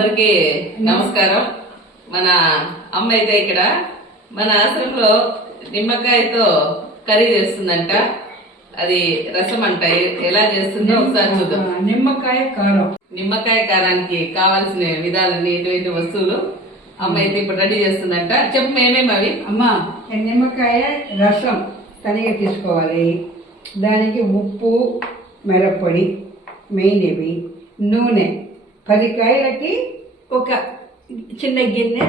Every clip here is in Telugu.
అందరికి నమస్కారం. మన అమ్మ అయితే ఇక్కడ మన ఆశ్రమంలో నిమ్మకాయతో కర్రీ చేస్తుందంట. అది రసం అంట. ఎలా చేస్తుందో ఒకసారి చూద్దాం. నిమ్మకాయ కారానికి కావాల్సిన విధాలన్నీ ఎటువంటి వస్తువులు అమ్మ అయితే ఇప్పుడు రెడీ చేస్తుందంట. చెప్పు మేమేమి అవి. అమ్మా, నిమ్మకాయ రసం తనిగా తీసుకోవాలి. దానికి ఉప్పు, మిరప్పొడి మెయిన్ ఇవి, నూనె 10 కాయలకి ఒక చిన్న గిన్నె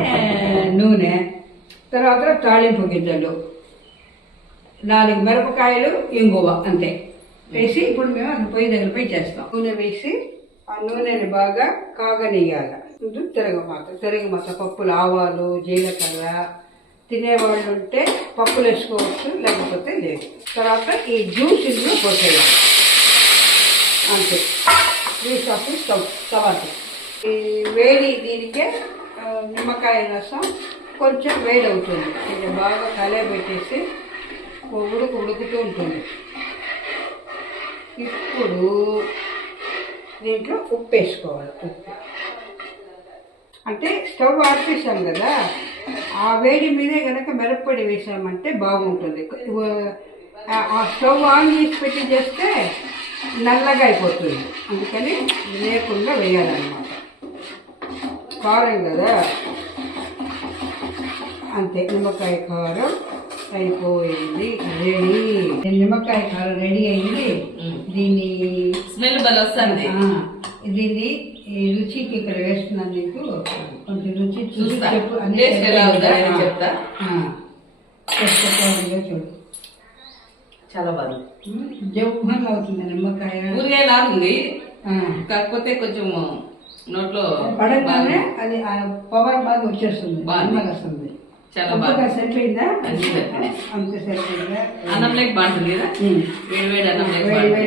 నూనె, తర్వాత తాళింపు గింజలు, 4 మిరపకాయలు, ఇంగువ, అంతే వేసి ఇప్పుడు మేము పొయ్యి దగ్గర పోయి చేస్తాం. నూనె వేసి ఆ నూనెని బాగా కాగనియాలి. తిరగమాత పప్పులు, ఆవాలు, జీలకర్ర, తినేవాళ్ళు ఉంటే పప్పులు వేసుకోవచ్చు, లేకపోతే లేదు. తర్వాత ఈ జ్యూస్ ఇందులో పోసేయాలి, అంతే. 3 స్టవ్ తర్వాత ఈ వేడి దీనికే నిమ్మకాయ రసం కొంచెం వేడి అవుతుంది. ఇది బాగా కలయబెట్టేసి ఉడుకుతూ ఉంటుంది. ఇప్పుడు దీంట్లో ఉప్పు వేసుకోవాలి. ఉప్పు అంటే స్టవ్ ఆర్పేసాం కదా, ఆ వేడి మీదే కనుక మిరప్పొడి వేసామంటే బాగుంటుంది. ఆ స్టవ్ ఆన్ చేసి పెట్టి చేస్తే నల్లగా అయిపోతుంది, అందుకని లేకుండా వేయాలన్నమాట. కారం కదా, అంతే. నిమ్మకాయ కారం అయిపోయింది, రెడీ. నిమ్మకాయ కారం రెడీ అయింది. దీన్ని స్మెల్ బాగా వస్తుంది. దీన్ని రుచికి ఇక్కడ వేస్తున్నాను. నీకు కొంచెం రుచి చూసి చెప్పు. చెప్తా. చూడు, చాలా బాగుంది. జవ్వన్ అవుతుంది నిమ్మకాయ. ఊరిగా ఉంది, కాకపోతే కొంచెం నోట్లో పడగానే అది పవర్ బాగా వచ్చేస్తుంది, వస్తుంది. చాలా బాగా సరిపోయిందా? అంతే సరిపోయిందా? అన్నంలోకి బాగుంటుంది కదా, వేడి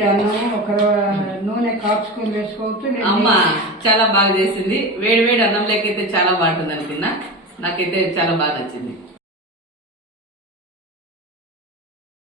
అన్నం. ఒక నూనె కాచుకొని వేసుకోవచ్చు. అమ్మ చాలా బాగా చేసింది. వేడి అన్నంలోకి అయితే చాలా బాగుంటుంది అనుకున్నా. నాకైతే చాలా బాగా నచ్చింది.